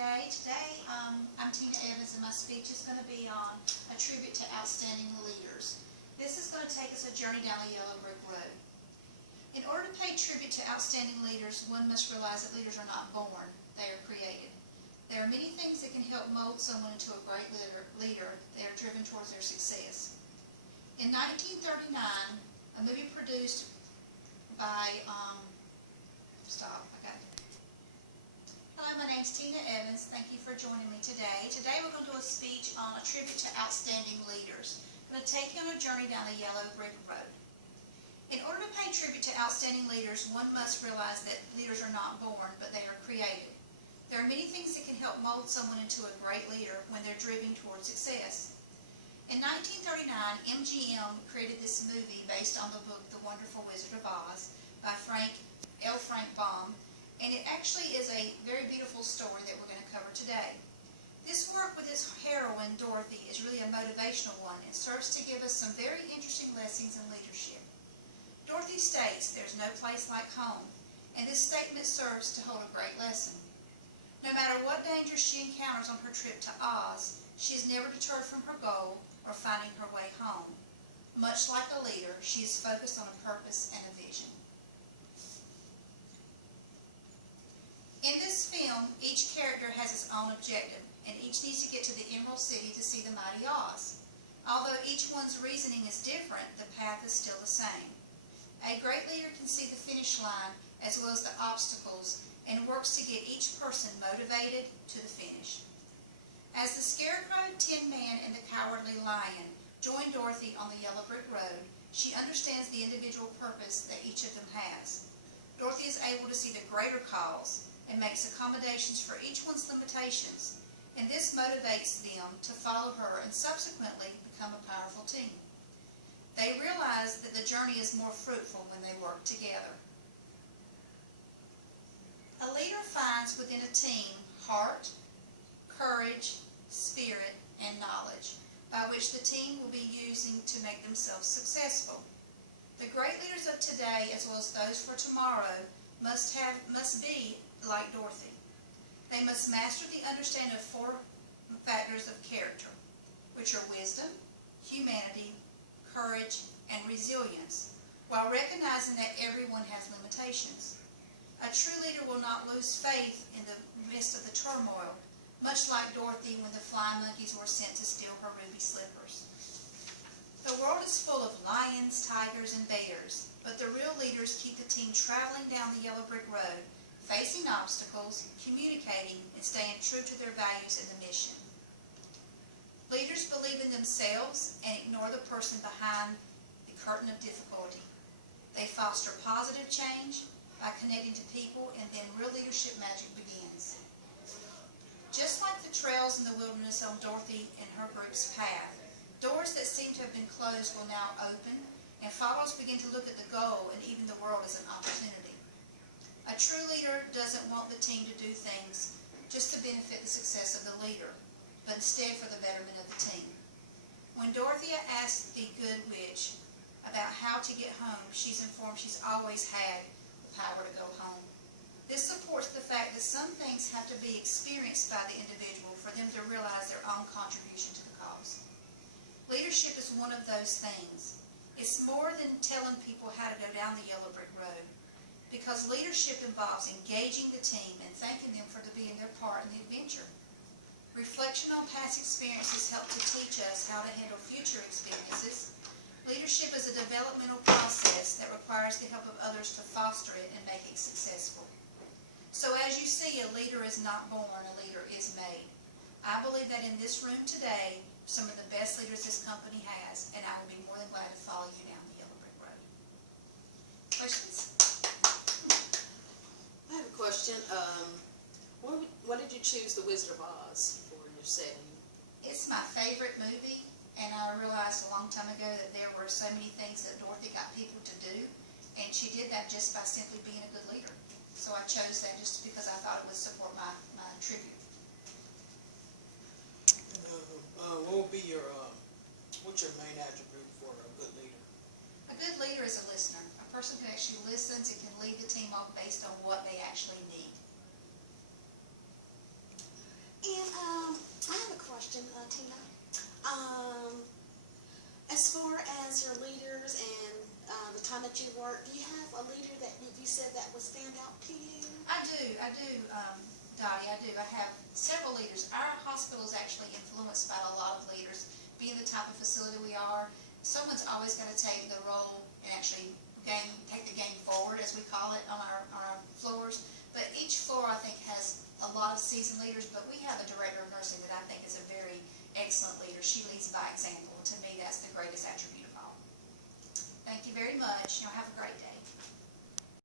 today. I'm Tina Evans, and my speech is going to be on a tribute to outstanding leaders. This is going to take us a journey down the yellow brick road. In order to pay tribute to outstanding leaders, one must realize that leaders are not born, they are created. There are many things that can help mold someone into a great leader. They are driven towards their success. In 1939, a movie produced by, Hello, my name's Tina Evans. Thank you for joining me today. Today we're going to do a speech on a tribute to outstanding leaders. I'm going to take you on a journey down the yellow brick road. In order to pay tribute to outstanding leaders, one must realize that leaders are not born, but they are created. There are many things that can help mold someone into a great leader when they're driven toward success. In 1939, MGM created this movie based on the book The Wonderful Wizard of Oz by Frank Baum, and it actually is a very beautiful story that we're going to cover today. This work with its heroine, Dorothy, is really a motivational one and serves to give us some very interesting lessons in leadership. Dorothy states, "There's no place like home," and this statement serves to hold a great lesson. No matter what dangers she encounters on her trip to Oz, she is never deterred from her goal or finding her way home. Much like a leader, she is focused on a purpose and a vision. In this film, each character has its own objective, and each needs to get to the Emerald City to see the mighty Oz. Although each one's reasoning is different, the path is still the same. A great leader can see the finish line as well as the obstacles and works to get each person motivated to the finish. As the Scarecrow, Tin Man, and the Cowardly Lion join Dorothy on the yellow brick road, she understands the individual purpose that each of them has. Dorothy is able to see the greater cause and makes accommodations for each one's limitations, and this motivates them to follow her and subsequently become a powerful team. They realize that the journey is more fruitful when they work together. A leader finds within a team heart, courage, spirit, and knowledge, by which the team will be using to make themselves successful. The great leaders of today, as well as those for tomorrow, must be like Dorothy. They must master the understanding of four factors of character, which are wisdom, humanity, courage, and resilience, while recognizing that everyone has limitations. A true leader will not lose faith in the midst of the turmoil, much like Dorothy when the flying monkeys were sent to steal her ruby slippers. The world is full of lions, tigers, and bears, but the real leaders keep the team traveling down the yellow brick road, facing obstacles, communicating, and staying true to their values and the mission. Leaders believe in themselves and ignore the person behind the curtain of difficulty. They foster positive change by connecting to people, and then real leadership magic begins. Just like the trails in the wilderness on Dorothy and her group's path, doors that seem to have been closed will now open, and followers begin to look at the goal and even the world as an opportunity. A true leader doesn't want the team to do things just to benefit the success of the leader, but instead for the betterment of the team. When Dorothy asks the Good Witch about how to get home, she's informed she's always had the power to go home. This supports the fact that some things have to be experienced by the individual for them to realize their own contribution to the cause. Leadership is one of those things. It's more than telling people how to go down the yellow brick road, because leadership involves engaging the team and thanking them for being their part in the adventure. Reflection on past experiences help to teach us how to handle future experiences. Leadership is a developmental process that requires the help of others to foster it and make it successful. So as you see, a leader is not born, a leader is made. I believe that in this room today, some of the best leaders this company has, and I will be more than glad to follow you down the yellow brick road. Questions? I have a question. Why did you choose The Wizard of Oz for your setting? It's my favorite movie, and I realized a long time ago that there were so many things that Dorothy got people to do, and she did that just by simply being a good leader. So I chose that just because I thought it would support my tribute. What would be what's your main attribute for a good leader? A good leader is a listener, a person who actually listens and can lead the team off based on what they actually need. friends or leaders and the time that you worked, do you have a leader that you said that would stand out to you? I do, Dottie, I do. I have several leaders. Our hospital is actually influenced by a lot of leaders. Being the type of facility we are, someone's always going to take the role and actually take the game forward, as we call it, on our floors. But each floor, I think, has a lot of seasoned leaders, but we have a director of nursing that I think is a very excellent leader. She leads by example, and to me, that's the greatest attribute of all. Thank you very much. Have a great day.